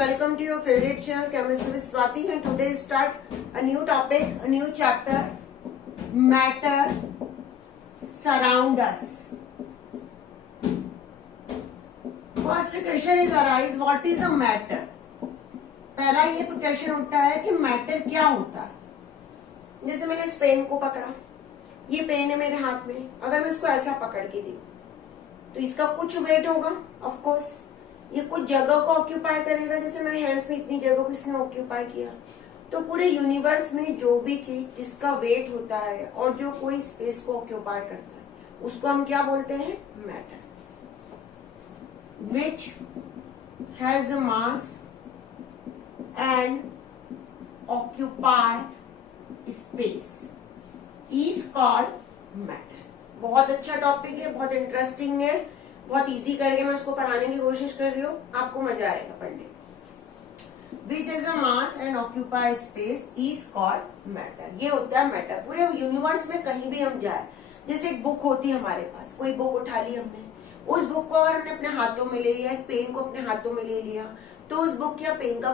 welcome to your favorite channel Chemistry with Swati, and today start a new topic, a new chapter. Matter surround us. First question is arise, what is a matter? पहला ये question उठता है कि matter क्या होता है। जैसे मैंने इस पेन को पकड़ा, ये पेन है मेरे हाथ में, अगर मैं इसको ऐसा पकड़ के दी तो इसका कुछ वेट होगा, ऑफ कोर्स ये कुछ जगह को ऑक्यूपाई करेगा। जैसे मेरे हैंड्स में इतनी जगह को इसने ऑक्यूपाई किया, तो पूरे यूनिवर्स में जो भी चीज जिसका वेट होता है और जो कोई स्पेस को ऑक्यूपाई करता है उसको हम क्या बोलते हैं? Matter. Which has a mass and occupy space is called matter. बहुत अच्छा टॉपिक है, बहुत इंटरेस्टिंग है, बहुत इजी करके मैं उसको पढ़ाने की कोशिश कर रही हूँ, आपको मजा आएगा पढ़ने। Which is a mass and occupy space is called matter. ये होता है मैटर। पूरे यूनिवर्स में कहीं भी हम जाए, जैसे एक बुक होती है हमारे पास, कोई बुक उठा ली हमने, उस बुक को अगर हमने अपने हाथों में ले लिया, एक पेन को अपने हाथों में ले लिया, तो उस बुक या पेन का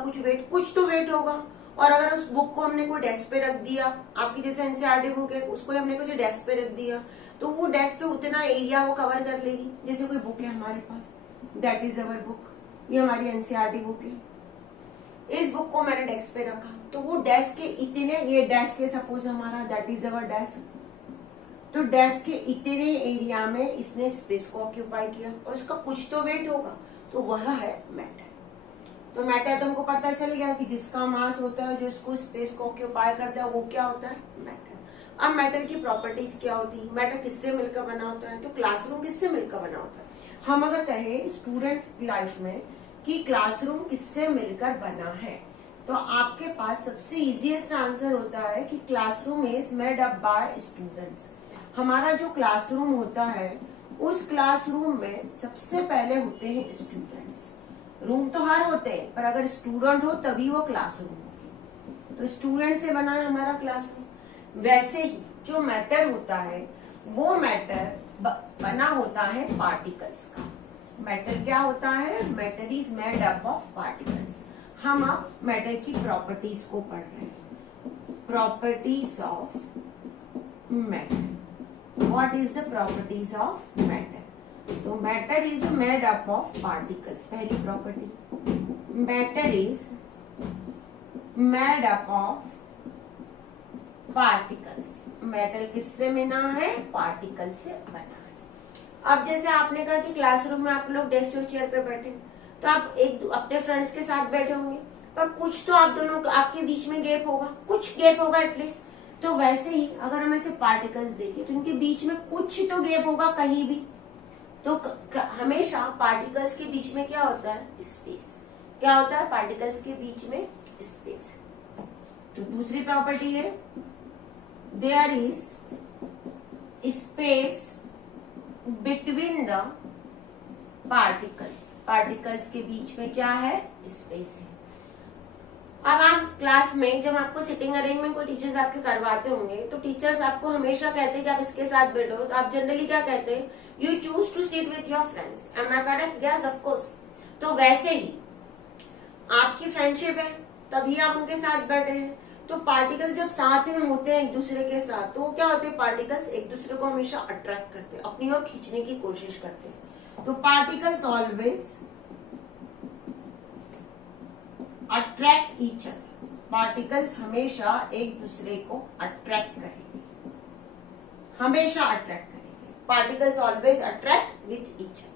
कुछ तो वेट होगा। और अगर उस बुक को हमने कोई डेस्क पे रख दिया, आपकी जैसे एनसीईआरटी बुक है, उसको हमने कुछ डेस्क पे रख दिया, तो वो डेस्क पे उतना एरिया वो कवर कर लेगी। जैसे कोई बुक है हमारे पास, दैट इज अवर बुक, ये हमारी एनसीईआरटी बुक है। इस बुक को मैंने डेस्क पे रखा, तो वो डेस्क के इतने, ये डेस्क है सपोज हमारा, दैट इज अवर डेस्क, तो डेस्क के इतने एरिया में इसने स्पेस को ऑक्यूपाई किया और उसका कुछ तो वेट होगा, तो वह है मैटर। तो मैटर तुमको पता चल गया कि जिसका मास होता है, जो इसको स्पेस को ऑक्यूपाई करता है, वो क्या होता है? मैटर। अब मैटर की प्रॉपर्टीज क्या होती है? मैटर किससे मिलकर बना होता है? तो क्लासरूम किससे मिलकर बना होता है? हम अगर कहें स्टूडेंट्स की लाइफ में कि क्लासरूम किससे मिलकर बना है, तो आपके पास सबसे इजीएस्ट आंसर होता है कि classroom is made up by students. हमारा जो क्लासरूम होता है, उस क्लासरूम में सबसे पहले होते हैं स्टूडेंट्स। रूम तो हर होते हैं, पर अगर स्टूडेंट हो तभी वो क्लासरूम होगी। तो स्टूडेंट से बना है हमारा क्लासरूम। वैसे ही जो मैटर होता है, वो मैटर बना होता है पार्टिकल्स का। मैटर क्या होता है? Matter is made up of particles. हम अब मैटर की प्रॉपर्टीज को पढ़ रहे हैं। Properties of matter. What is the properties of matter? तो matter is made up of particles. पहली property, matter is made up of particles. Matter किससे बना है? पार्टिकल से बना है। अब जैसे आपने कहा कि क्लासरूम में आप लोग डेस्क और चेयर पे बैठे, तो आप एक अपने फ्रेंड्स के साथ बैठे होंगे, पर कुछ तो आप दोनों आपके बीच में गैप होगा, कुछ गैप होगा एटलीस्ट। तो वैसे ही अगर हम ऐसे पार्टिकल्स देखें, तो इनके बीच में कुछ तो गैप होगा कहीं भी। तो हमेशा पार्टिकल्स के बीच में क्या होता है? स्पेस। क्या होता है? पार्टिकल्स के बीच में स्पेस। तो दूसरी प्रॉपर्टी है, there is space between the particles. Particles के बीच में क्या है? स्पेस है। अब आप क्लास में जब आपको सिटिंग अरेंजमेंट कोई टीचर्स आपके करवाते होंगे, तो टीचर्स आपको हमेशा कहते हैं कि आप इसके साथ बैठो, तो आप जनरली क्या कहते हैं? You choose to sit with your friends. Am I correct? Yes, of course. तो वैसे ही आपकी फ्रेंडशिप है, तभी आप उनके साथ बैठे हैं। तो पार्टिकल्स जब साथ में होते हैं एक दूसरे के साथ, तो क्या होते हैं? पार्टिकल्स एक दूसरे को हमेशा अट्रैक्ट करते हैं, अपनी ओर खींचने की कोशिश करते हैं। तो particles always attract each other. Particles हमेशा एक दूसरे को अट्रैक्ट करेंगे, हमेशा अट्रैक्ट करेंगे। Particles always attract with each other.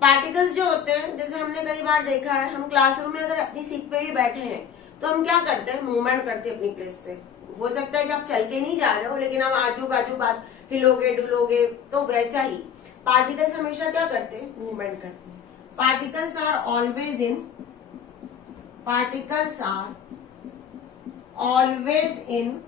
Particles जो होते हैं, जैसे हमने कई बार देखा है, हम क्लासरूम में अगर अपनी सीट पे भी बैठे हैं, तो हम क्या करते हैं? मूवमेंट करते हैं अपनी प्लेस से। हो सकता है कि आप चल के नहीं जा रहे हो, लेकिन आप आजू बाजू बात हिलोगे डुलोगे। तो वैसा ही पार्टिकल्स हमेशा क्या करते हैं? मूवमेंट करते हैं। Particles are always in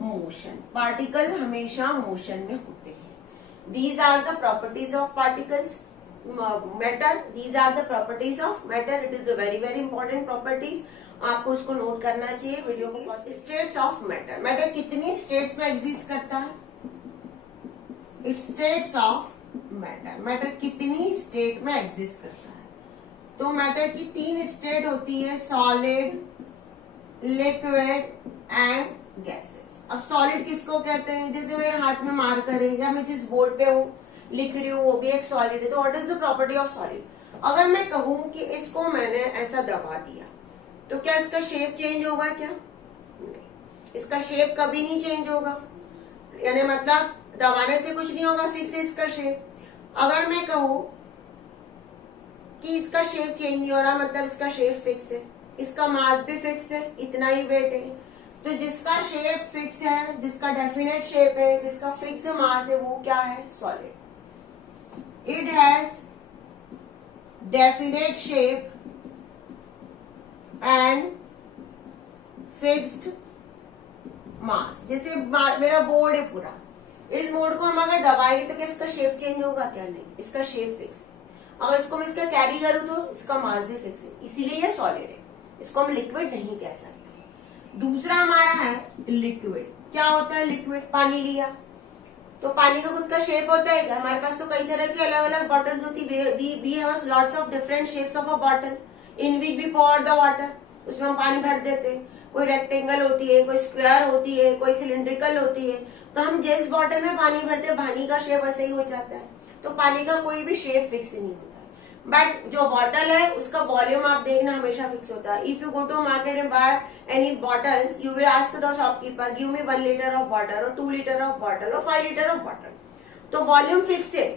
motion. Particle हमेशा मोशन में होते हैं। These are the properties of particles matter. These are the properties of matter. It is a very very important properties, आपको उसको नोट करना चाहिए वीडियो की। States of matter. मैटर कितनी स्टेट्स में एग्जिस्ट करता है? It's states of matter. Matter कितनी स्टेट में एग्जिस्ट करता है? तो मैटर की 3 स्टेट होती है, सॉलिड, लिक्विड एंड गैसेस। अब सॉलिड किसको कहते हैं? जैसे मेरे हाथ में मार्कर है या मैं जिस बोर्ड पे हूँ लिख रही हूँ वो भी एक सॉलिड है। तो what is the property of solid? अगर मैं कहूं कि इसको मैंने ऐसा दबा दिया तो क्या इसका शेप चेंज होगा? क्या नहीं, इसका शेप कभी नहीं चेंज होगा। यानी मतलब दबाने से कुछ नहीं होगा, फिक्स है इसका शेप। अगर मैं कहूं कि इसका शेप चेंज नहीं हो रहा, मतलब इसका शेप फिक्स है, इसका मास भी फिक्स है, इतना ही वेट है। तो जिसका शेप फिक्स है, जिसका डेफिनेट शेप है, जिसका फिक्स मास है, वो क्या है? Solid. It has definite shape and fixed mass. जैसे मेरा बोर्ड है पूरा, इस बोर्ड को हम अगर दबाएंगे तो क्या इसका शेप चेंज होगा? क्या नहीं, इसका शेप फिक्स है। अगर इसको मैं इसका कैरी करूं तो इसका मास भी फिक्स है, इसीलिए ये सॉलिड है। इसको हम लिक्विड नहीं कह सकते। दूसरा हमारा है लिक्विड। क्या होता है लिक्विड? पानी लिया तो पानी का खुद का शेप होता है क्या? हमारे पास तो कई तरह की अलग अलग बॉटल्स होती है। We have lots of different shapes of a bottle in which we pour the water. उसमें हम पानी भर देते हैं। कोई रेक्टेंगल होती है, कोई स्क्वायर होती है, कोई सिलिंड्रिकल होती है। तो हम जिस बॉटल में पानी भरते हैं पानी का शेप ऐसे ही हो जाता है। तो पानी का कोई भी शेप फिक्स नहीं होता है। बट जो बॉटल है उसका वॉल्यूम आप देखना हमेशा फिक्स होता है। If you go to market and buy any bottles, you will ask the shopkeeper give me 1 litre of water और 2 लीटर ऑफ वाटर और 5 लीटर ऑफ वाटर। तो वॉल्यूम फिक्स है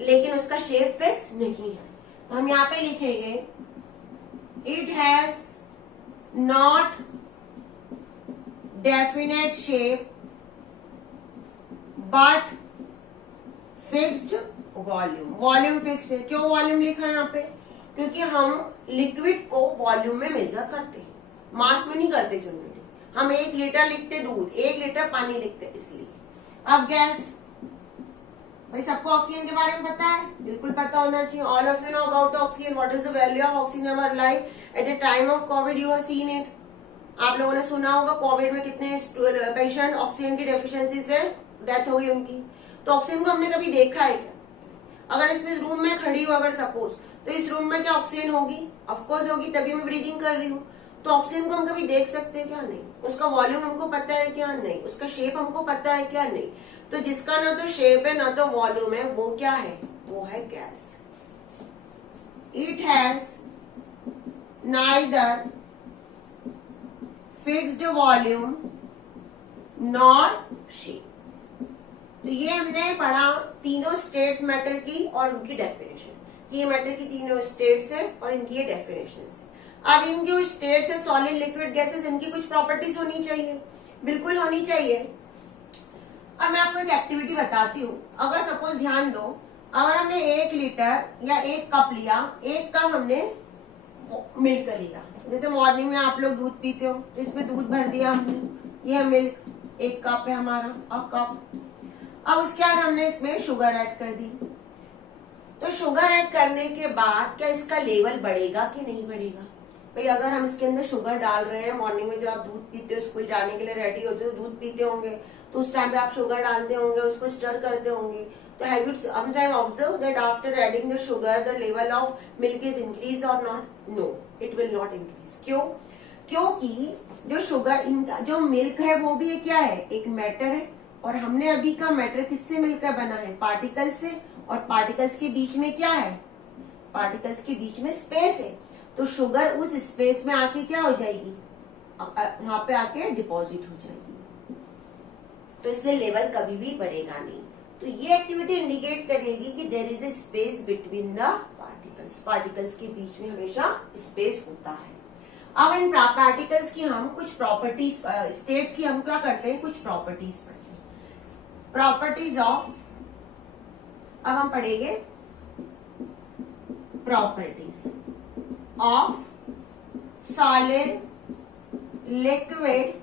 लेकिन उसका शेप फिक्स नहीं है। तो हम यहाँ पे लिखेंगे it has not definite shape but fixed volume. Volume fix है। क्यों वॉल्यूम लिखा है यहाँ पे? क्योंकि हम लिक्विड को वॉल्यूम में मेजर करते हैं, मास में नहीं करते जनरली। हम 1 लीटर लिखते दूध, 1 लीटर पानी लिखते, इसलिए। अब गैस, भाई सबको ऑक्सीजन के बारे में पता है? बिल्कुल पता होना चाहिए। All of you know about oxygen. What is the value of oxygen in our life? At the time of Covid you have seen it. आप लोगों ने सुना होगा कोविड में कितने पेशेंट ऑक्सीजन की डेफिशिएंसी से डेथ हो गई उनकी। तो ऑक्सीजन को हमने कभी देखा है क्या? अगर इसमें रूम में खड़ी हूँ अगर सपोज, तो इस रूम में क्या ऑक्सीजन होगी? ऑफकोर्स होगी, तभी मैं ब्रीदिंग कर रही हूँ। तो ऑक्सीजन को हम कभी देख सकते हैं क्या? नहीं। उसका वॉल्यूम हमको पता है क्या? नहीं। उसका शेप हमको पता है क्या? नहीं। तो जिसका ना तो शेप है ना तो वॉल्यूम है, वो क्या है? वो है gas. It has neither fixed volume nor shape. तो ये हमने पढ़ा तीनों स्टेट्स मैटर की और उनकी डेफिनेशन। ये मैटर की तीनों स्टेट्स है और इनकी ये डेफिनेशन है। अब इनकी जो स्टेट्स है सॉलिड, लिक्विड, गैसेस, इनकी कुछ प्रॉपर्टीज होनी चाहिए, बिल्कुल होनी चाहिए। अब मैं आपको एक एक्टिविटी बताती हूँ। अगर सपोज ध्यान दो, अगर हमने 1 लीटर या 1 कप लिया, 1 कप हमने मिल्क लिया। जैसे मॉर्निंग में आप लोग दूध पीते हो तो इसमें दूध भर दिया हमने, ये मिल्क 1 कप है हमारा, अब कप। अब उसके बाद हमने इसमें शुगर ऐड कर दी। तो शुगर ऐड करने के बाद क्या इसका लेवल बढ़ेगा कि नहीं बढ़ेगा? भाई अगर हम इसके अंदर शुगर डाल रहे हैं, मॉर्निंग में जब आप दूध पीते हो, स्कूल जाने के लिए रेडी होते हो, दूध पीते होंगे, तो उस टाइम पे आप शुगर डालते होंगे, उसको स्टर करते होंगे। तो have you sometime observe that after adding the sugar the level of milk is increase or not? No, it will not increase. क्यों? क्योंकि जो शुगर, जो मिल्क है वो भी क्या है? एक मैटर है। और हमने अभी का मैटर किससे मिलकर बना है? पार्टिकल से। और पार्टिकल्स के बीच में क्या है? पार्टिकल्स के बीच में स्पेस है। तो शुगर उस स्पेस में आके क्या हो जाएगी? वहां पे आके डिपॉजिट हो जाएगी। तो इसलिए लेवल कभी भी बढ़ेगा नहीं। तो ये एक्टिविटी इंडिकेट करेगी कि there is a space between the particles. Particles के बीच में हमेशा स्पेस होता है। अब इन पार्टिकल्स की हम कुछ प्रॉपर्टीज, स्टेट्स की हम क्या करते हैं? कुछ प्रॉपर्टीज पढ़ते हैं। प्रॉपर्टीज ऑफ, अब हम पढ़ेंगे properties of solid, liquid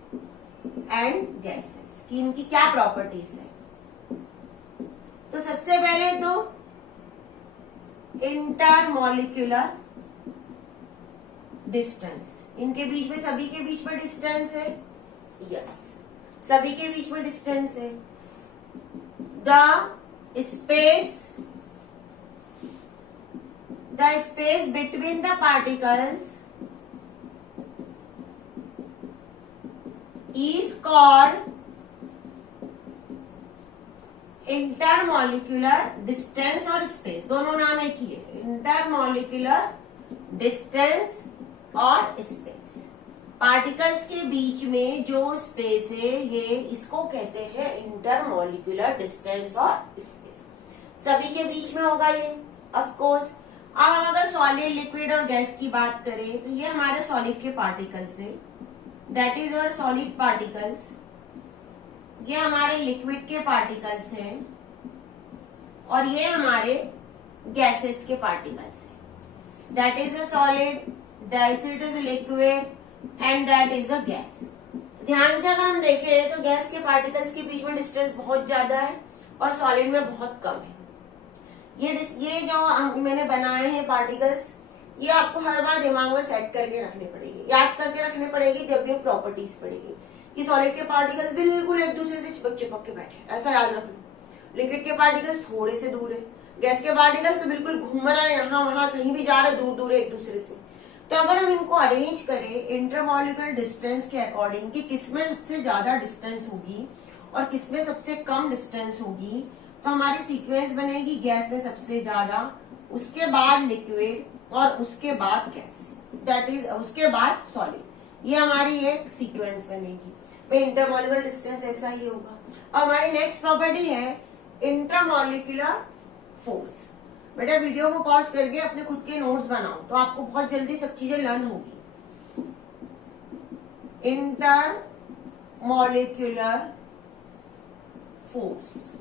and gases की इनकी क्या प्रॉपर्टीज है। तो सबसे पहले तो इंटरमॉलिक्यूलर डिस्टेंस, इनके बीच में, सभी के बीच में डिस्टेंस है। यस, सभी के बीच में डिस्टेंस है। The space the space between the particles is called intermolecular distance और स्पेस, दोनों नाम एक ही है, इंटरमॉलिक्यूलर डिस्टेंस और स्पेस। पार्टिकल्स के बीच में जो स्पेस है ये इसको कहते हैं इंटरमॉलिक्यूलर डिस्टेंस और स्पेस। सभी के बीच में होगा ये ऑफ कोर्स। अब हम अगर सॉलिड, लिक्विड और गैस की बात करें तो ये हमारे सॉलिड के पार्टिकल्स है, that is our solid particles. ये हमारे लिक्विड के पार्टिकल्स हैं और ये हमारे गैसेस के पार्टिकल्स हैं। That is a solid, that is liquid and that is a gas. ध्यान से अगर हम देखें तो गैस के पार्टिकल्स के बीच में डिस्टेंस बहुत ज्यादा है और सॉलिड में बहुत कम है। ये जो मैंने बनाए हैं पार्टिकल्स, ये आपको हर बार दिमाग में सेट करके रखने पड़ेगी, याद करके रखने पड़ेगी जब भी प्रॉपर्टीज पड़ेगी कि सॉलिड के पार्टिकल्स बिल्कुल एक दूसरे से चिपक चिपक के बैठे, ऐसा याद रख लो। लिक्विड के पार्टिकल्स थोड़े से दूर है, गैस के पार्टिकल्स तो बिल्कुल घूम रहे हैं, यहाँ वहां कहीं भी जा रहे, दूर दूर है एक दूसरे से। तो अगर हम इनको अरेंज करें इंटरमॉलिक्यूलर डिस्टेंस के अकॉर्डिंग कि किसमें सबसे ज्यादा डिस्टेंस होगी और किसमें सबसे कम डिस्टेंस होगी, तो हमारी सीक्वेंस बनेगी गैस में सबसे ज्यादा, उसके बाद लिक्विड और उसके बाद गैस, दैट इज उसके बाद सॉलिड। ये हमारी एक सीक्वेंस बनेगी। इंटरमॉलिक्यूलर डिस्टेंस ऐसा ही होगा। और हमारी नेक्स्ट प्रॉपर्टी है इंटरमॉलिक्यूलर फोर्स। बेटा वीडियो को पॉज करके अपने खुद के नोट्स बनाओ तो आपको बहुत जल्दी सब चीजें लर्न होगी। इंटरमॉलिक्यूलर फोर्स,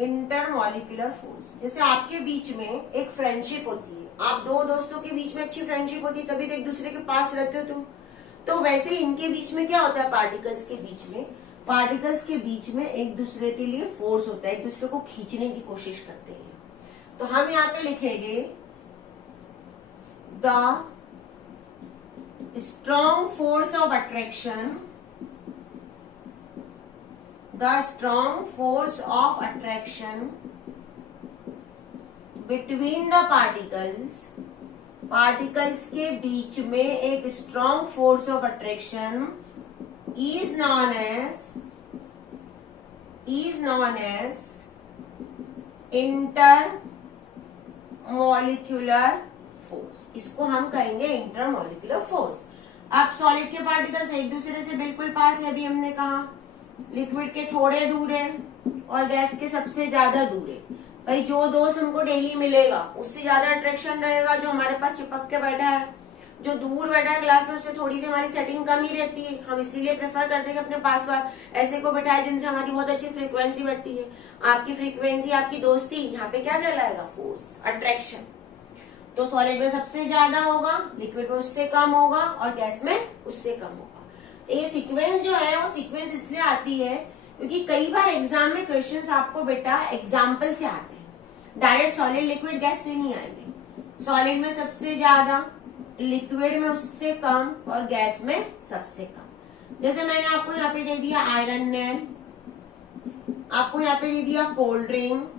इंटरमॉलिक्यूलर फोर्स, जैसे आपके बीच में एक फ्रेंडशिप होती है, आप दो दोस्तों के बीच में अच्छी फ्रेंडशिप होती है तभी तो एक दूसरे के पास रहते हो तुम। तो वैसे ही इनके बीच में क्या होता है, पार्टिकल्स के बीच में, पार्टिकल्स के बीच में एक दूसरे के लिए फोर्स होता है, एक दूसरे को खींचने की कोशिश करते हैं। तो हम यहाँ पे लिखेंगे the strong force of attraction, the strong force of attraction between the particles, particles के बीच में एक strong force of attraction is known as intermolecular force। इसको हम कहेंगे intermolecular force। अब सॉलिड के पार्टिकल्स एक दूसरे से बिल्कुल पास है, अभी हमने कहा, लिक्विड के थोड़े दूर है और गैस के सबसे ज्यादा दूर है। भाई जो दोस्त हमको डेली मिलेगा उससे ज्यादा अट्रैक्शन रहेगा जो हमारे पास चिपक के बैठा है। जो दूर बैठा है क्लास में उससे थोड़ी सी हमारी सेटिंग कम ही रहती है, हम इसीलिए प्रेफर करते हैं कि अपने पास ऐसे को बैठाए जिनसे हमारी बहुत अच्छी फ्रीक्वेंसी बैठती है। आपकी फ्रीक्वेंसी, आपकी दोस्ती, यहाँ पे क्या कहलाएगा, फोर्स, अट्रैक्शन। तो सॉलिड में सबसे ज्यादा होगा, लिक्विड में उससे कम होगा और गैस में उससे कम होगा। ये सीक्वेंस जो है वो सीक्वेंस इसलिए आती है क्योंकि कई बार एग्जाम में क्वेश्चंस आपको बेटा एग्जाम्पल से आते हैं, डायरेक्ट सॉलिड लिक्विड गैस से नहीं आएंगे। सॉलिड में सबसे ज्यादा, लिक्विड में उससे कम और गैस में सबसे कम। जैसे मैंने आपको यहाँ पे दे दिया आयरन नेल, आपको यहाँ पे दे दिया कोल्ड ड्रिंक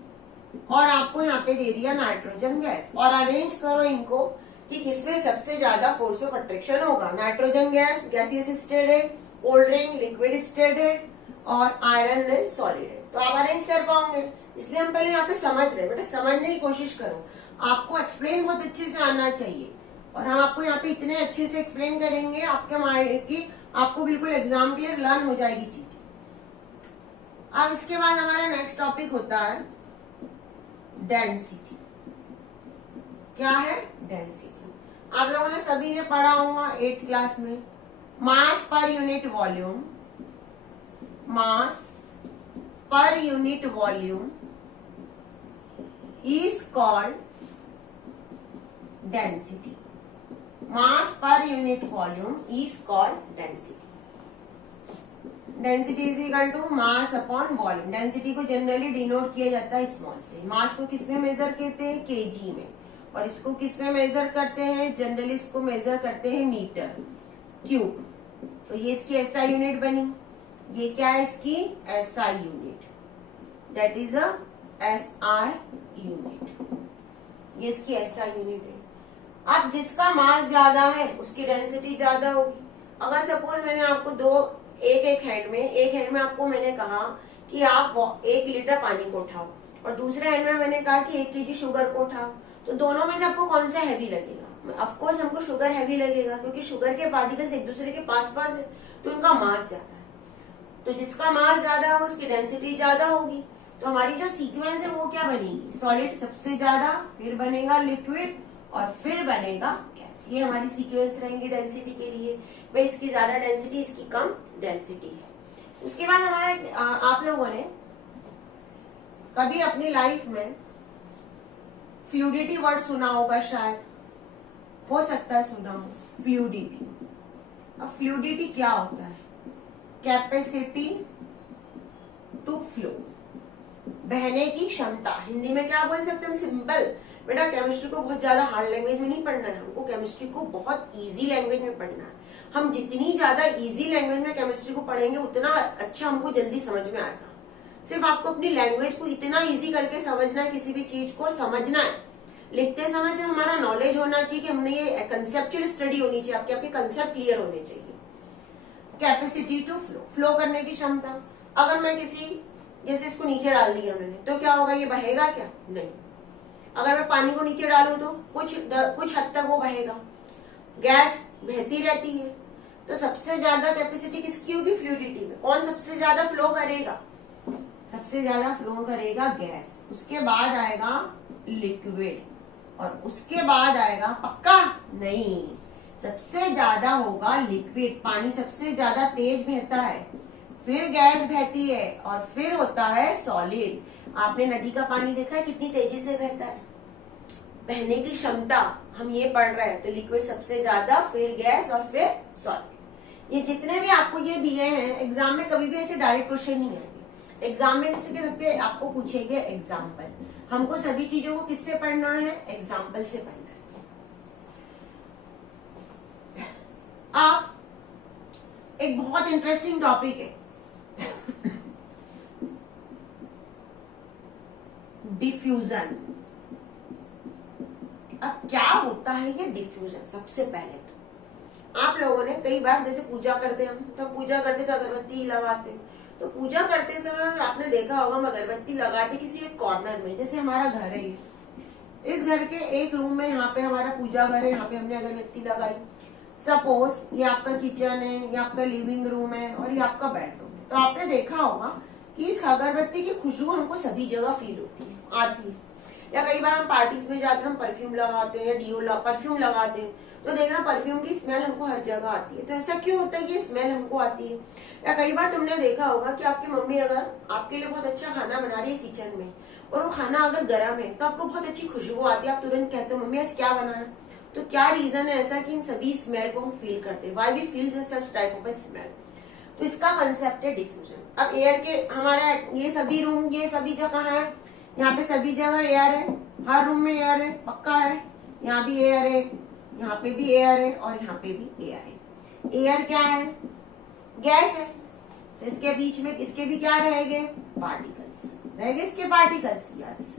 और आपको यहाँ पे दे दिया नाइट्रोजन गैस, और अरेंज करो इनको कि किसमें सबसे ज्यादा फोर्स ऑफ अट्रैक्शन होगा। नाइट्रोजन गैस गैसियस स्टेट है, कोल्ड ड्रिंक लिक्विड स्टेट है और आयरन नेल सॉलिड है। तो आप अरेंज कर पाओगे, इसलिए हम पहले यहाँ पे समझ रहे हैं। बेटा समझने की कोशिश करो, आपको एक्सप्लेन बहुत अच्छे से आना चाहिए और हम आपको यहाँ पे इतने अच्छे से एक्सप्लेन करेंगे आपके माइंड की, आपको बिल्कुल एग्जाम के लिए लर्न हो जाएगी चीजें। अब इसके बाद हमारा नेक्स्ट टॉपिक होता है डेंसिटी। क्या है, डेंसिटी। आप लोगों ने सभी ने पढ़ा होगा 8th क्लास में, मास per unit volume, mass per unit volume is called density. Mass per unit volume is called density. Density is equal to mass upon volume. Density को जनरली डिनोट किया जाता है स्मॉल से। मास को किस में मेजर करते हैं, केजी में, और इसको किस में मेजर करते हैं, जनरली इसको मेजर करते हैं मीटर क्यूब। तो ये इसकी एसआई यूनिट बनी। ये क्या है, इसकी SI unit, that is a SI unit. ये इसकी SI यूनिट है। अब जिसका मास ज्यादा है उसकी डेंसिटी ज्यादा होगी। अगर सपोज मैंने आपको एक हैंड में आपको मैंने कहा कि आप 1 लीटर पानी को उठाओ और दूसरे हैंड में मैंने कहा कि 1 kg शुगर को उठाओ, तो दोनों में से आपको कौन सा हैवी लगेगा? ऑफकोर्स हमको शुगर हैवी लगेगा, क्योंकि शुगर के पार्टिकल्स एक दूसरे के पास पास है तो उनका मास ज्यादा है। तो जिसका मास ज्यादा हो उसकी डेंसिटी ज्यादा होगी। तो हमारी जो सीक्वेंस है वो क्या बनेगी? सॉलिड सबसे ज्यादा, फिर बनेगा लिक्विड और फिर बनेगा गैस। ये हमारी सीक्वेंस रहेंगी डेंसिटी के लिए। भाई इसकी ज्यादा डेंसिटी, इसकी कम डेंसिटी है। उसके बाद हमारे आप लोगों ने कभी अपनी लाइफ में फ्लूइडिटी वर्ड सुना होगा, शायद हो सकता है सुना हो फ्लूइडिटी। अब फ्लूइडिटी क्या होता है? कैपेसिटी टू फ्लो, बहने की क्षमता। हिंदी में क्या बोल सकते हैं? सिंपल। बेटा केमिस्ट्री को बहुत ज्यादा हार्ड लैंग्वेज में नहीं पढ़ना है, हमको केमिस्ट्री को बहुत इजी लैंग्वेज में पढ़ना है। हम जितनी ज्यादा इजी लैंग्वेज में केमिस्ट्री को पढ़ेंगे उतना अच्छा हमको जल्दी समझ में आएगा। सिर्फ आपको अपनी लैंग्वेज को इतना इजी करके समझना है, किसी भी चीज को समझना है। लिखते समय सिर्फ हमारा नॉलेज होना चाहिए कि हमने ये कंसेप्चुअल स्टडी होनी चाहिए, आपके कंसेप्ट क्लियर होने चाहिए। कैपेसिटी टू फ्लो, फ्लो करने की क्षमता। अगर मैं जैसे इसको नीचे डाल दिया मैंने, तो क्या होगा? ये बहेगा क्या? नहीं। अगर मैं पानी को नीचे डालूं तो कुछ हद तक वो बहेगा। गैस बहती रहती है। तो सबसे ज्यादा कैपेसिटी किसकी होगी? फ्लूइडिटी में। कौन सबसे ज्यादा फ्लो करेगा? सबसे ज्यादा फ्लो करेगा गैस। उसके बाद आएगा लिक्विड और उसके बाद आएगा, पक्का नहीं, सबसे ज्यादा होगा लिक्विड। पानी सबसे ज्यादा तेज बहता है, फिर गैस बहती है और फिर होता है सॉलिड। आपने नदी का पानी देखा है कितनी तेजी से बहता है? बहने की क्षमता हम ये पढ़ रहे हैं। तो लिक्विड सबसे ज्यादा, फिर गैस और फिर सॉलिड। ये जितने भी आपको ये दिए हैं, एग्जाम में कभी भी ऐसे डायरेक्ट क्वेश्चन नहीं आएंगे। एग्जाम में जैसे कि आपको पूछेंगे एग्जाम्पल। हमको सभी चीजों को किससे पढ़ना है? एग्जाम्पल से पढ़ना है। आप एक बहुत इंटरेस्टिंग टॉपिक है डिफ्यूजन। अब क्या होता है ये डिफ्यूजन? सबसे पहले तो आप लोगों ने कई बार जैसे पूजा करते हम, तो पूजा करते तो अगरबत्ती लगाते। तो पूजा करते समय आपने देखा होगा हम अगरबत्ती लगाते किसी एक कॉर्नर में। जैसे हमारा घर है, इस घर के एक रूम में, यहाँ पे हमारा पूजा घर है, यहाँ पे हमने अगरबत्ती लगाई। सपोज ये आपका किचन है, ये आपका लिविंग रूम है और ये आपका बेडरूम है। तो आपने देखा होगा कि इस अगरबत्ती की खुशबू हमको सभी जगह फील होती है, आती है। या कई बार हम पार्टीज में जाते हैं, हम परफ्यूम लगाते हैं या परफ्यूम लगाते हैं, तो देखना परफ्यूम की स्मेल हमको हर जगह आती है। तो ऐसा क्यों होता है कि स्मेल हमको आती है? या कई बार तुमने देखा होगा कि आपकी मम्मी अगर आपके लिए बहुत अच्छा खाना बना रही है किचन में, और वो खाना अगर गर्म है तो आपको बहुत अच्छी खुशबू आती है, आप तुरंत कहते हो मम्मी आज क्या बना है? तो क्या रीजन है ऐसा कि इन सभी स्मेल को हम फील करते हैं? Why we feel such type of smell? तो इसका कंसेप्ट है डिफ्यूजन। अब एयर के हमारा ये सभी रूम, ये सभी जगह है, यहाँ पे सभी जगह एयर है, हर रूम में एयर है, पक्का है। यहाँ भी एयर है, यहाँ पे भी एयर है और यहाँ पे भी एयर है। एयर क्या है? गैस है। तो इसके बीच में इसके भी क्या रहेंगे? पार्टिकल्स रहेंगे, इसके पार्टिकल्स। यस।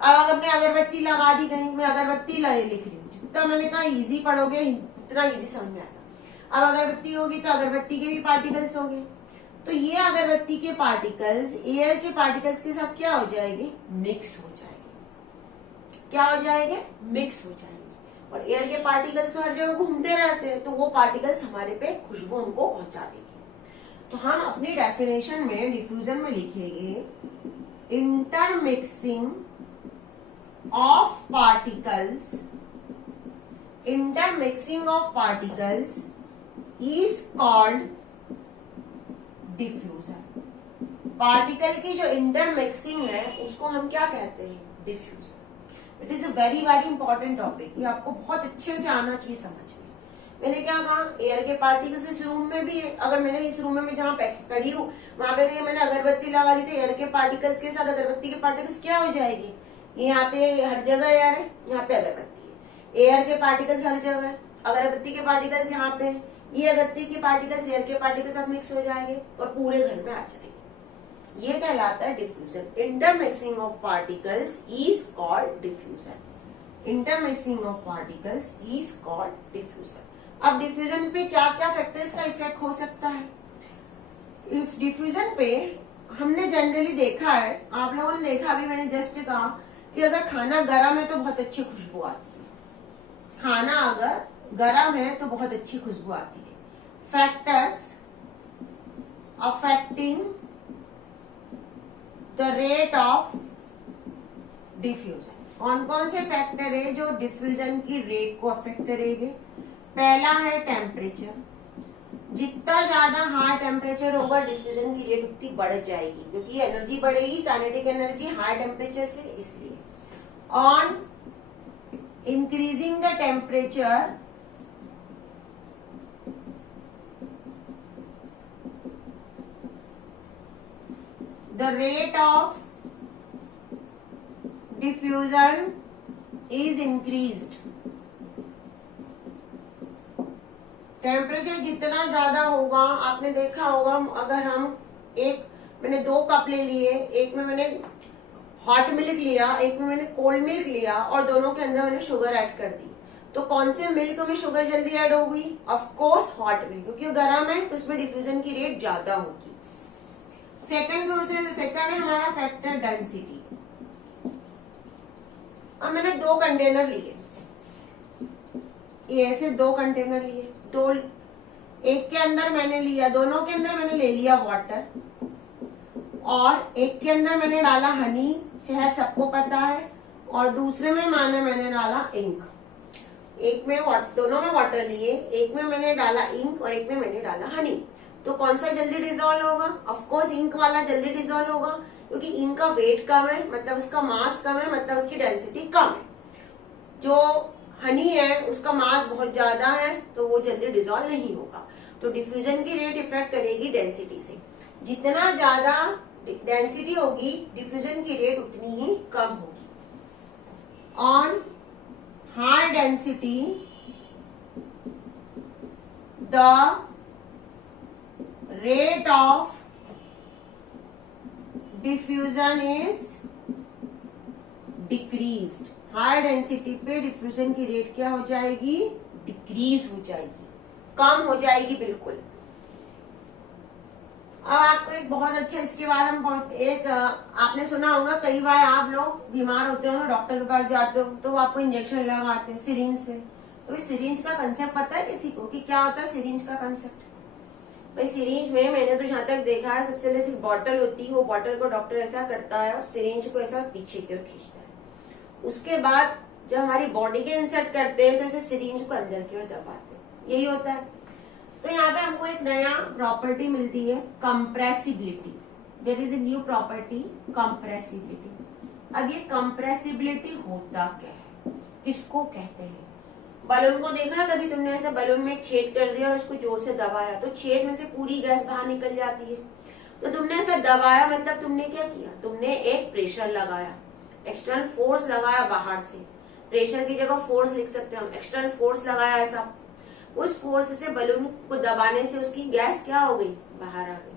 अब आपने अगरबत्ती लगा दी, कहीं मैं अगरबत्ती लिख रही हूँ, जितना मैंने कहा इजी पढ़ोगे उतना इजी समझ में आएगा। अब अगरबत्ती होगी तो अगरबत्ती के भी पार्टिकल्स होंगे। तो ये अगरबत्ती के पार्टिकल्स एयर के पार्टिकल्स के साथ क्या हो जाएंगे? मिक्स हो जाएंगे। क्या हो जाएंगे? मिक्स हो जाएंगे। और एयर के पार्टिकल्स हर जगह घूमते रहते हैं, तो वो पार्टिकल्स हमारे पे खुशबू हमको पहुंचा देंगे। तो हम अपनी डेफिनेशन में डिफ्यूजन में लिखेंगे intermixing of particles is called diffusion. Particle की जो इंटरमिक्सिंग है उसको हम क्या कहते हैं? Diffusion. It is a very very important topic. ये आपको बहुत अच्छे से आना चाहिए समझ में। मैंने क्या कहा? एयर के पार्टिकल्स इस रूम में भी है। अगर मैंने इस रूम में जहाँ खड़ी हूँ वहां पे मैंने अगरबत्ती लगा ली, तो एयर के पार्टिकल्स के साथ अगरबत्ती के पार्टिकल्स क्या हो जाएगी? यहाँ पे हर जगह एयर है, यहाँ पे अगरबत्ती है। एयर के पार्टिकल्स हर जगह है, अगरबत्ती के पार्टिकल्स यहाँ पे है। ये अगरबत्ती के पार्टिकल्स एयर के पार्टिकल साथ मिक्स हो जाएंगे और पूरे घर में आ जाएंगे। ये कहलाता है diffusion. Intermixing of particles is called diffusion. Intermixing of particles is called diffusion. अब डिफ्यूजन पे क्या क्या फैक्टर्स का इफेक्ट हो सकता है? इफ डिफ्यूजन पे हमने जनरली देखा है, आप लोगों ने देखा, अभी मैंने जस्ट कहा कि अगर खाना गर्म है तो बहुत अच्छी खुशबू आती है। खाना अगर गर्म है तो बहुत अच्छी खुशबू आती है। Factors affecting the rate of diffusion. कौन कौन से फैक्टर है जो डिफ्यूजन की रेट को अफेक्ट करेंगे? पहला है टेम्परेचर। जितना ज्यादा हाई टेम्परेचर होगा डिफ्यूजन की रेट उतनी बढ़ जाएगी, क्योंकि एनर्जी बढ़ेगी, काइनेटिक एनर्जी हाई टेम्परेचर से, इसलिए। On increasing the temperature the rate of diffusion is increased। Temperature जितना ज्यादा होगा, आपने देखा होगा, अगर हम मैंने 2 कप ले लिए, एक में मैंने हॉट मिल्क लिया, एक में मैंने कोल्ड मिल्क लिया, और दोनों के अंदर मैंने शुगर ऐड कर दी, तो कौन से मिल्क में शुगर जल्दी ऐड होगी? ऑफ कोर्स हॉट में, क्योंकि गर्म है तो उसमें डिफ्यूजन की रेट ज्यादा होगी। सेकंड प्रोसेस, सेकंड है हमारा फैक्टर डेंसिटी। अब मैंने 2 कंटेनर लिए, ये ऐसे 2 कंटेनर लिए, एक के अंदर मैंने लिया, दोनों के अंदर मैंने ले लिया वाटर, और एक के अंदर मैंने डाला हनी, शहद सबको पता है, और दूसरे में मैंने डाला इंक। एक में दोनों में वाटर लिए, एक में मैंने डाला इंक और एक में मैंने डाला हनी। तो कौन सा जल्दी डिसॉल्व होगा? ऑफ कोर्स इंक वाला जल्दी डिसॉल्व होगा, क्योंकि इंक का वेट कम है, मतलब उसका मास कम है, मतलब उसकी डेंसिटी कम है। जो हनी है उसका मास बहुत ज्यादा है, तो वो जल्दी डिसॉल्व नहीं होगा। तो डिफ्यूजन की रेट इफेक्ट करेगी डेंसिटी से। जितना ज्यादा डेंसिटी होगी, डिफ्यूजन की रेट उतनी ही कम होगी। On high density the rate of diffusion is decreased। High density पे डिफ्यूजन की रेट क्या हो जाएगी? डिक्रीज हो जाएगी, कम हो जाएगी बिल्कुल। अब आपको एक बहुत अच्छा, इसके बाद हम आपने सुना होगा, कई बार आप लोग बीमार होते हो, डॉक्टर के पास जाते हो, तो वो आपको इंजेक्शन लगाते हैं सिरिंज से। तो सिरिंज का कंसेप्ट पता है किसी को कि क्या होता है सिरिंज का कंसेप्ट? भाई सिरिंज में मैंने तो जहां तक देखा है, सबसे पहले बॉटल होती है, वो बॉटल को डॉक्टर ऐसा करता है और सिरिंज को ऐसा पीछे की ओर खींचता है। उसके बाद जब हमारी बॉडी के इंसर्ट करते हैं तो ऐसे सिरिंज को अंदर की ओर दबाते हैं, यही होता है। तो यहाँ पे हमको एक नया प्रॉपर्टी मिलती है, compressibility. There is a new property, compressibility. अब ये कंप्रेसिबिलिटी होता क्या है, किसको कहते हैं? बलून को देखा है कभी तुमने? ऐसे बलून में एक छेद कर दिया और उसको जोर से दबाया, तो छेद में से पूरी गैस बाहर निकल जाती है। तो तुमने ऐसा दबाया, मतलब तुमने क्या किया? तुमने एक प्रेशर लगाया, एक्सटर्नल फोर्स लगाया बाहर से। प्रेशर की जगह फोर्स लिख सकते हैं हम, एक्सटर्नल फोर्स लगाया ऐसा। उस फोर्स से बलून को दबाने से उसकी गैस क्या हो गई? बाहर आ गई।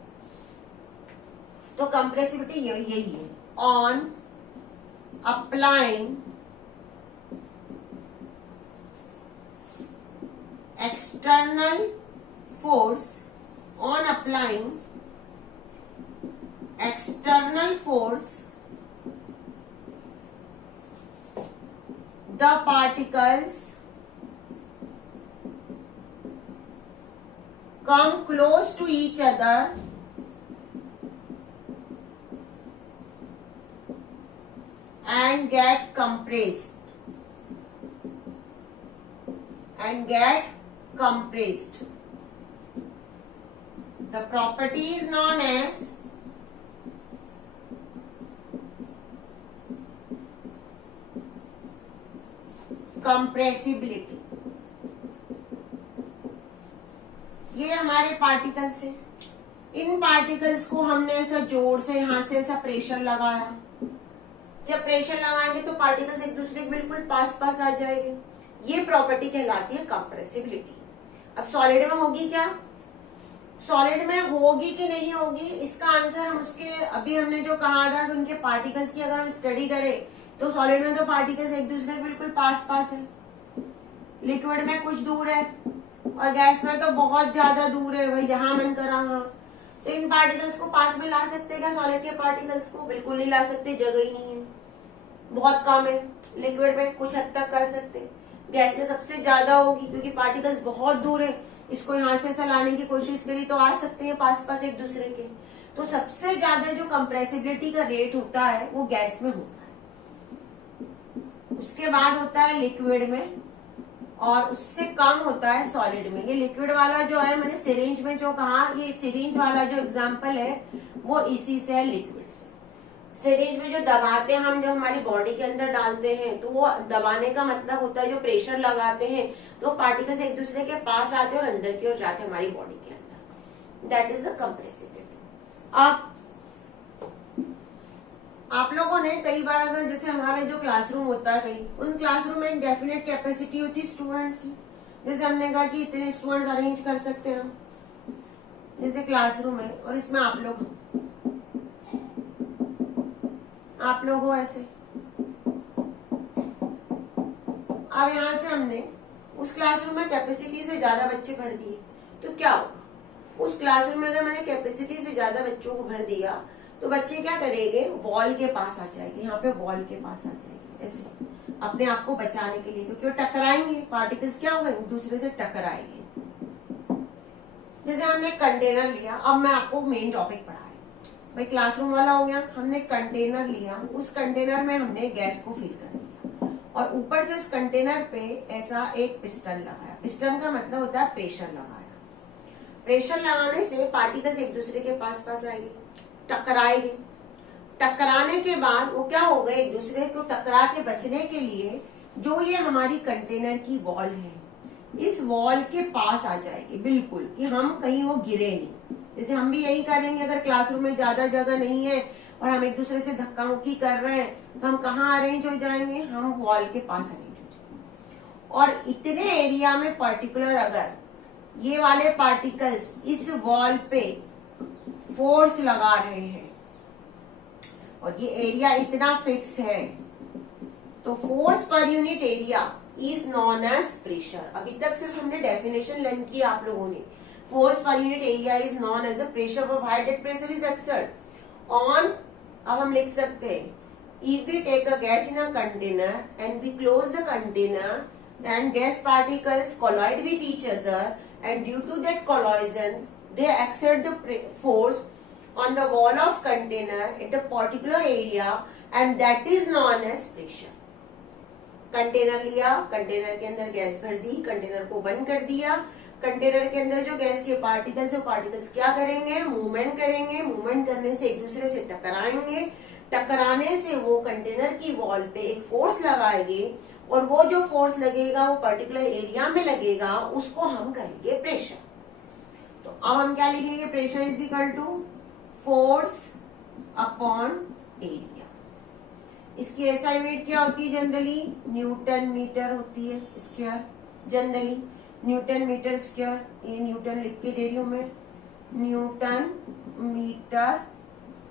तो कंप्रेसिबिलिटी यही है। On applying external force, on applying external force, the particles come close to each other and get compressed The property is known as compressibility। ये हमारे पार्टिकल्स है। इन पार्टिकल्स को हमने ऐसा जोर से यहां से ऐसा प्रेशर लगाया। जब प्रेशर लगाएंगे तो पार्टिकल्स एक दूसरे के बिल्कुल पास पास आ जाएंगे। ये प्रॉपर्टी कहलाती है कंप्रेसिबिलिटी। अब सॉलिड में होगी क्या? सॉलिड में होगी कि नहीं होगी, इसका आंसर हम उसके अभी हमने जो कहा था कि उनके पार्टिकल्स की अगर हम स्टडी करें तो सॉलिड में तो पार्टिकल्स एक दूसरे के बिल्कुल पास पास है, लिक्विड में कुछ दूर है और गैस में तो बहुत ज्यादा दूर है, भाई जहां मन करा वहां। तो इन पार्टिकल्स को पास में ला सकते क्या सॉलिड के पार्टिकल्स को? बिल्कुल नहीं ला सकते, जगह ही नहीं है, बहुत कम है। लिक्विड में कुछ हद तक कर सकते, गैस में सबसे ज्यादा होगी क्योंकि पार्टिकल्स बहुत दूर है, इसको यहाँ से ऐसा लाने की कोशिश करी तो आ सकते हैं पास पास एक दूसरे के। तो सबसे ज्यादा जो कंप्रेसिबिलिटी का रेट होता है वो गैस में होता है, उसके बाद होता है लिक्विड में और उससे कम होता है सॉलिड में। ये लिक्विड वाला जो है, मैंने सिरिंज में जो कहा, ये सिरिंज वाला जो एग्जांपल है वो इसी से है, लिक्विड से। सिरिंज में जो दबाते हैं हम, जो हमारी बॉडी के अंदर डालते हैं, तो वो दबाने का मतलब होता है जो प्रेशर लगाते हैं तो पार्टिकल्स एक दूसरे के पास आते हैं और अंदर की ओर जाते हैं हमारी बॉडी के अंदर। That is a compressibility. अब आप लोगों ने कई बार, अगर जैसे हमारा जो क्लासरूम होता है कहीं, उस क्लासरूम में एक डेफिनेट कैपेसिटी होती है स्टूडेंट्स की, जैसे हमने कहा कि इतने स्टूडेंट्स अरेंज कर सकते हैं हम, जैसे क्लासरूम है और इसमें आप लोग हो ऐसे। अब यहां से हमने उस क्लासरूम में कैपेसिटी से ज्यादा बच्चे भर दिए तो क्या होगा? उस क्लासरूम में अगर मैंने कैपेसिटी से ज्यादा बच्चों को भर दिया तो बच्चे क्या करेंगे? वॉल के पास आ जाएंगे, यहाँ पे वॉल के पास आ जाएंगे ऐसे, अपने आप को बचाने के लिए, क्योंकि वो टकराएंगे, पार्टिकल्स क्या होंगे? एक दूसरे से टकराएंगे। जैसे हमने कंटेनर लिया, अब मैं आपको मेन टॉपिक पढ़ा रही हूँ, भाई क्लासरूम वाला हो गया, हमने कंटेनर लिया, उस कंटेनर में हमने गैस को फिल कर दिया और ऊपर से उस कंटेनर पे ऐसा एक पिस्टन लगाया। पिस्टन का मतलब होता है प्रेशर लगाया। प्रेशर लगाने से पार्टिकल्स एक दूसरे के पास पास आएंगे, टकराएंगे। टकराने के बाद वो क्या होगा? एक दूसरे को टकरा के बचने के लिए जो ये हमारी कंटेनर की वॉल है, इस वॉल के पास आ जाएगी बिल्कुल, कि हम कहीं वो गिरे नहीं। जैसे हम भी यही करेंगे, अगर क्लासरूम में ज्यादा जगह नहीं है और हम एक दूसरे से धक्का मुक्की कर रहे हैं तो हम कहाँ अरेंज हो जाएंगे? हम वॉल के पास अरेंज हो जाएंगे। और इतने एरिया में पर्टिकुलर अगर ये वाले पार्टिकल्स इस वॉल पे फोर्स लगा रहे हैं और ये एरिया इतना फिक्स है, तो force per unit area is known as pressure. अभी तक सिर्फ हमने डेफिनेशन लर्न की आप लोगों ने। Force per unit area is known as a pressure provided that pressure is exert on. अब हम लिख सकते हैं, if we take a gas in a container and we close the container and gas particles collide with each other, and due to that collision they exert the force on the wall of container at a particular area, and that is known as pressure. Container लिया, container के अंदर gas भर दी, container को बंद कर दिया, container के अंदर जो गैस के पार्टिकल्स है, पार्टिकल्स क्या करेंगे? मूवमेंट करेंगे, मूवमेंट करने से एक दूसरे से टकराएंगे, टकराने से वो कंटेनर की वॉल पे एक फोर्स लगाएंगे और वो जो फोर्स लगेगा वो पर्टिकुलर एरिया में लगेगा, उसको हम कहेंगे प्रेशर। तो अब हम क्या लिखेंगे? Pressure is equal to force upon area. इसकी ऐसा यूनिट क्या होती है? जनरली न्यूटन मीटर होती है square, generally newton metre square. ये न्यूटन लिख के दे रही हूं मैं, newton metre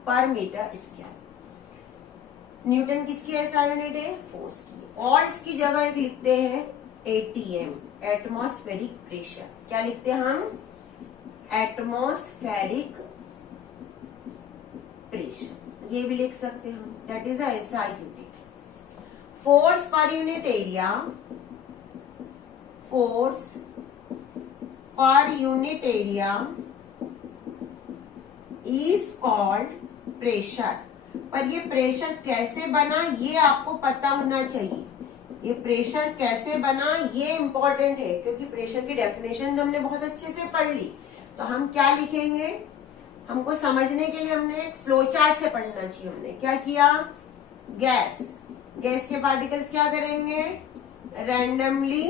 per metre square. Newton किसकी ऐसा यूनिट है? फोर्स की। और इसकी जगह एक लिखते हैं एटीएम, एटमॉस्फेरिक प्रेशर। क्या लिखते हैं हम? एटमॉस्फेरिक प्रेशर, ये भी लिख सकते हैं हम। दैट इज ऐसा unit. Force per unit area, force per unit area is called pressure. पर ये प्रेशर कैसे बना ये आपको पता होना चाहिए। ये प्रेशर कैसे बना ये इंपॉर्टेंट है, क्योंकि प्रेशर की डेफिनेशन हमने बहुत अच्छे से पढ़ ली। तो हम क्या लिखेंगे? हमको समझने के लिए हमने एक फ्लो चार्ट से पढ़ना चाहिए। हमने क्या किया? गैस, गैस के पार्टिकल्स क्या करेंगे? रैंडमली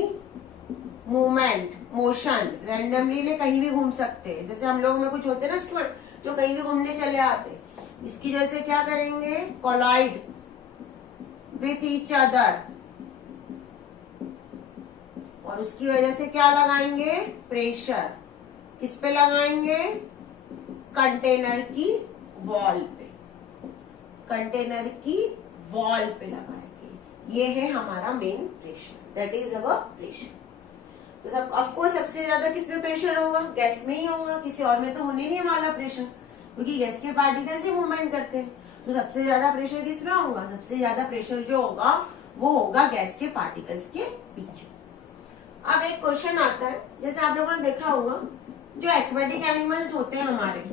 मूवमेंट, मोशन, रैंडमली ने कहीं भी घूम सकते हैं। जैसे हम लोग में कुछ होते हैं ना स्टूडेंट जो कहीं भी घूमने चले आते, इसकी वजह से क्या करेंगे? कोलाइड विथ ईच अदर, और उसकी वजह से क्या लगाएंगे? प्रेशर। किस पे लगाएंगे? कंटेनर की वॉल पे, कंटेनर की वॉल पे लगाएंगे। ये है हमारा main pressure, that is our pressure. तो सब ऑफकोर्स सबसे ज्यादा किसमें प्रेशर होगा? गैस में ही होगा, किसी और में तो होने नहीं वाला प्रेशर, क्योंकि गैस के पार्टिकल्स ही मूवमेंट करते हैं। तो सबसे ज्यादा प्रेशर किसमें होगा? सबसे ज्यादा प्रेशर जो होगा वो होगा गैस के पार्टिकल्स के बीच। अब एक क्वेश्चन आता है, जैसे आप लोगों ने देखा होगा जो एक्वेटिक एनिमल्स होते हैं हमारे,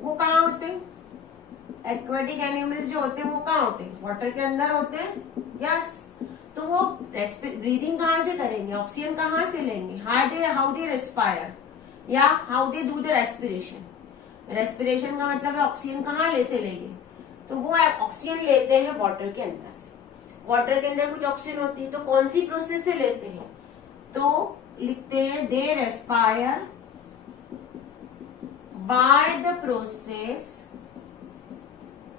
वो कहाँ होते हैं? एक्वेटिक एनिमल्स जो होते हैं वो कहाँ होते हैं? वाटर के अंदर होते हैं। यस, तो वो ब्रीदिंग कहाँ से करेंगे? ऑक्सीजन कहाँ से लेंगे? हाउ दे रेस्पायर या how they do the respiration. Respiration का मतलब है ऑक्सीजन कहाँ ले से लेंगे? तो वो ऑक्सीजन लेते हैं वाटर के अंदर से। वाटर के अंदर कुछ ऑक्सीजन होती है, तो कौन सी प्रोसेस से लेते हैं? तो लिखते हैं they respire by the process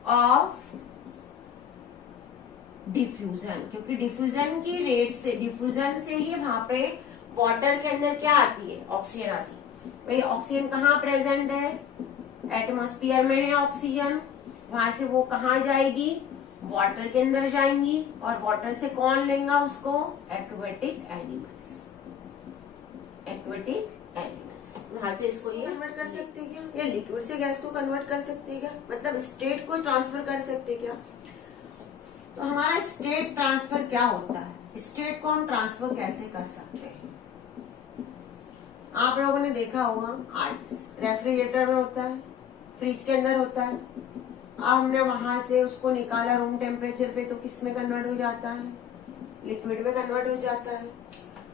of diffusion, क्योंकि डिफ्यूजन की रेट से, डिफ्यूजन से ही वहां पे वाटर के अंदर क्या आती है? ऑक्सीजन आती है। भाई ऑक्सीजन कहाँ प्रेजेंट है? एटमॉस्फेयर में है ऑक्सीजन, वहां से वो कहाँ जाएगी? वाटर के अंदर जाएंगी, और वाटर से कौन लेगा उसको? Aquatic animals. एक्वेटिक एनिमल्स वहां से इसको ये कन्वर्ट कर सकते हैं क्या? या लिक्विड से गैस को कन्वर्ट कर सकते हैं क्या? मतलब स्टेट को ट्रांसफर कर सकते हैं क्या? तो हमारा स्टेट ट्रांसफर क्या होता है? स्टेट को हम ट्रांसफर कैसे कर सकते हैं? आप लोगों ने देखा होगा आइस रेफ्रिजरेटर में होता है, फ्रिज के अंदर होता है। अब हमने वहां से उसको निकाला रूम टेम्परेचर पे, तो किस में कन्वर्ट हो जाता है? लिक्विड में कन्वर्ट हो जाता है।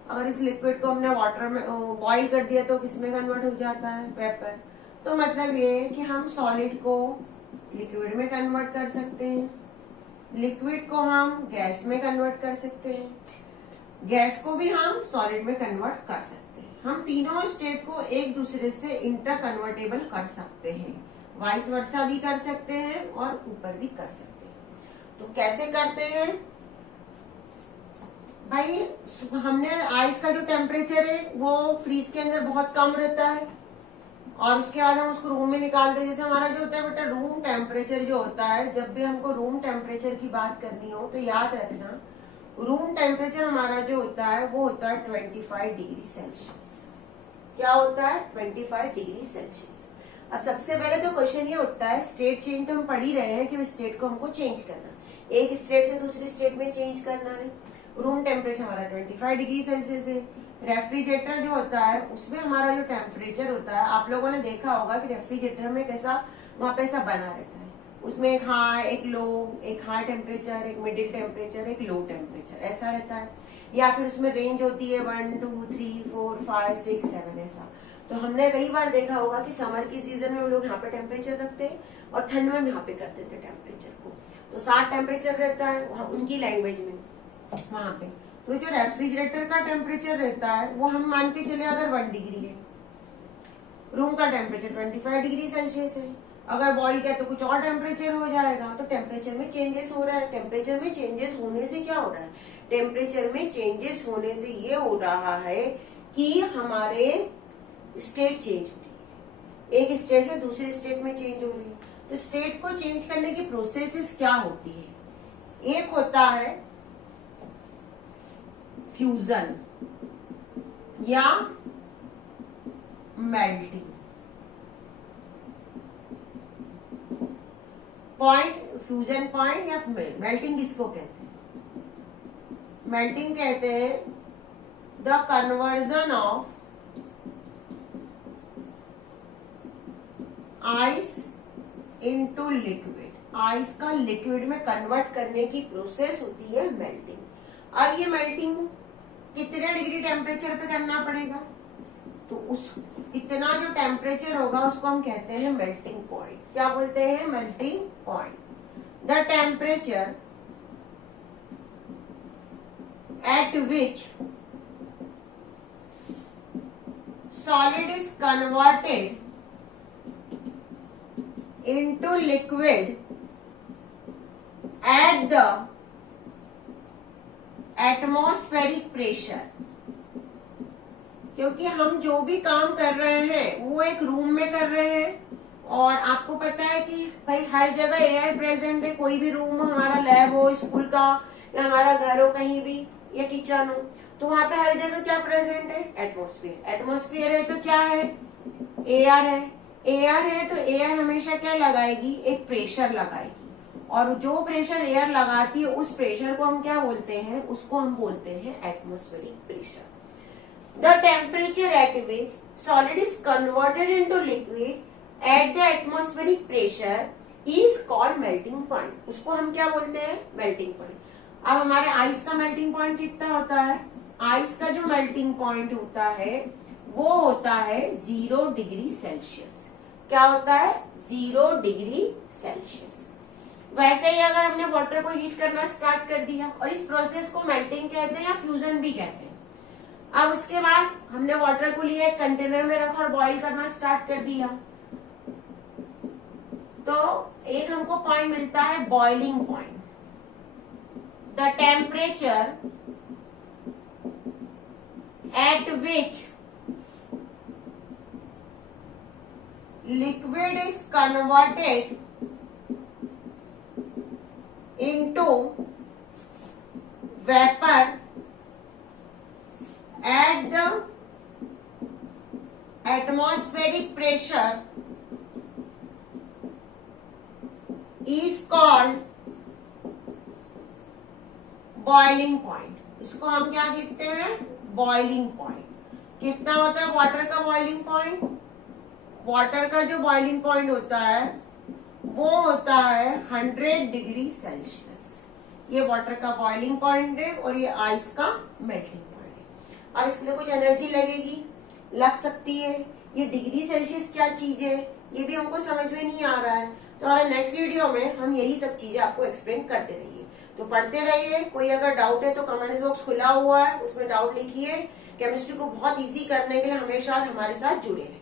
अगर इस लिक्विड को हमने वाटर में बॉईल कर दिया तो किस में कन्वर्ट हो जाता है? वेपर। तो मतलब ये है कि हम सॉलिड को लिक्विड में कन्वर्ट कर सकते हैं, लिक्विड को हम गैस में कन्वर्ट कर सकते हैं, गैस को भी हम सॉलिड में कन्वर्ट कर सकते हैं। हम तीनों स्टेट को एक दूसरे से इंटर कन्वर्टेबल कर सकते हैं, वाइस वर्सा भी कर सकते हैं और ऊपर भी कर सकते हैं। तो कैसे करते हैं भाई? हमने आइस का जो टेम्परेचर है वो फ्रीज के अंदर बहुत कम रहता है, और उसके बाद हम उसको रूम में निकालते हैं। जैसे हमारा जो होता है बेटा रूम टेम्परेचर जो होता है, जब भी हमको रूम टेम्परेचर की बात करनी हो तो याद रखना रूम टेम्परेचर हमारा जो होता है वो होता है 25 डिग्री सेल्सियस। क्या होता है? 25 डिग्री सेल्सियस। अब सबसे पहले तो क्वेश्चन ये उठता है, स्टेट चेंज तो हम पढ़ ही रहे हैं कि स्टेट को हमको चेंज करना, एक स्टेट से दूसरी स्टेट में चेंज करना है। रूम टेम्परेचर हमारा 25 डिग्री सेल्सियस है। रेफ्रिजरेटर जो होता है उसमें हमारा जो टेम्परेचर होता है, आप लोगों ने देखा होगा कि रेफ्रिजरेटर में कैसा वहां पे ऐसा बना रहता है, उसमें एक हाई एक लो, एक हाई टेम्परेचर, एक मिडिल टेम्परेचर, एक लो टेम्परेचर, ऐसा रहता है। या फिर उसमें रेंज होती है 1 2 3 4 5 6 7 ऐसा। तो हमने कई बार देखा होगा कि समर की सीजन में हम लोग यहाँ पे टेम्परेचर रखते हैं और ठंड में यहाँ पे कर देते हैं टेम्परेचर को। तो 60 टेम्परेचर रहता है उनकी लैंग्वेज में वहां पे। तो जो रेफ्रिजरेटर का टेम्परेचर रहता है वो हम मान के चले अगर 1 डिग्री है, रूम का टेम्परेचर 25 डिग्री सेल्सियस है, अगर बॉईल किया तो कुछ और टेम्परेचर हो जाएगा। तो टेम्परेचर में चेंजेस हो रहा है। टेम्परेचर में चेंजेस होने से क्या हो रहा है? टेम्परेचर में चेंजेस होने से ये हो रहा है कि हमारे स्टेट चेंज हो रही है, एक स्टेट से दूसरे स्टेट में चेंज हो रही है। तो स्टेट को चेंज करने की प्रोसेसेस क्या होती है? एक होता है फ्यूजन या मेल्टिंग पॉइंट, फ्यूजन पॉइंट या मेल्टिंग किसको कहते हैं? मेल्टिंग कहते हैं the conversion of ice into liquid. Ice का लिक्विड में कन्वर्ट करने की प्रोसेस होती है मेल्टिंग। अब ये मेल्टिंग कितने डिग्री टेम्परेचर पे करना पड़ेगा? तो उस कितना जो टेम्परेचर होगा उसको हम कहते हैं मेल्टिंग पॉइंट। क्या बोलते हैं? Melting point. The temperature at which solid is converted into liquid at the atmospheric pressure क्योंकि हम जो भी काम कर रहे हैं वो एक रूम में कर रहे हैं, और आपको पता है कि भाई हर जगह एयर प्रेजेंट है। कोई भी रूम, हमारा लैब हो स्कूल का, या हमारा घर हो कहीं भी, या किचन हो, तो वहां पे हर जगह क्या प्रेजेंट है? एटमॉस्फेयर। एटमॉस्फेयर है तो क्या है? एयर है। एयर है तो एयर हमेशा क्या लगाएगी? एक प्रेशर लगाएगी, और जो प्रेशर एयर लगाती है उस प्रेशर को हम क्या बोलते हैं? उसको हम बोलते हैं atmospheric pressure. The temperature at which solid is converted into liquid at the atmospheric pressure is called melting point. उसको हम क्या बोलते हैं? melting point. अब हमारे आइस का मेल्टिंग पॉइंट कितना होता है? आइस का जो मेल्टिंग पॉइंट होता है वो होता है 0 डिग्री सेल्सियस। क्या होता है? 0 डिग्री सेल्सियस। वैसे ही अगर हमने वाटर को हीट करना स्टार्ट कर दिया, और इस प्रोसेस को मेल्टिंग कहते हैं या फ्यूजन भी कहते हैं। अब उसके बाद हमने वाटर को लिया, एक कंटेनर में रखा और बॉईल करना स्टार्ट कर दिया, तो एक हमको पॉइंट मिलता है boiling point. The temperature at which liquid is converted into vapour at the atmospheric pressure is called boiling point. इसको हम क्या लिखते हैं? Boiling point. कितना होता है वाटर का बॉइलिंग पॉइंट? वाटर का जो बॉइलिंग पॉइंट होता है वो होता है 100 डिग्री सेल्सियस। ये वाटर का बॉइलिंग पॉइंट है और ये आइस का मेल्टिंग। और इसमें कुछ एनर्जी लगेगी, लग सकती है। ये डिग्री सेल्सियस क्या चीज है ये भी हमको समझ में नहीं आ रहा है, तो हमारे नेक्स्ट वीडियो में हम यही सब चीजें आपको एक्सप्लेन करते रहिए। तो पढ़ते रहिए। कोई अगर डाउट है तो कमेंट्स बॉक्स खुला हुआ है, उसमें डाउट लिखिए। केमिस्ट्री को बहुत इजी करने के लिए हमेशा हमारे साथ जुड़े रहें।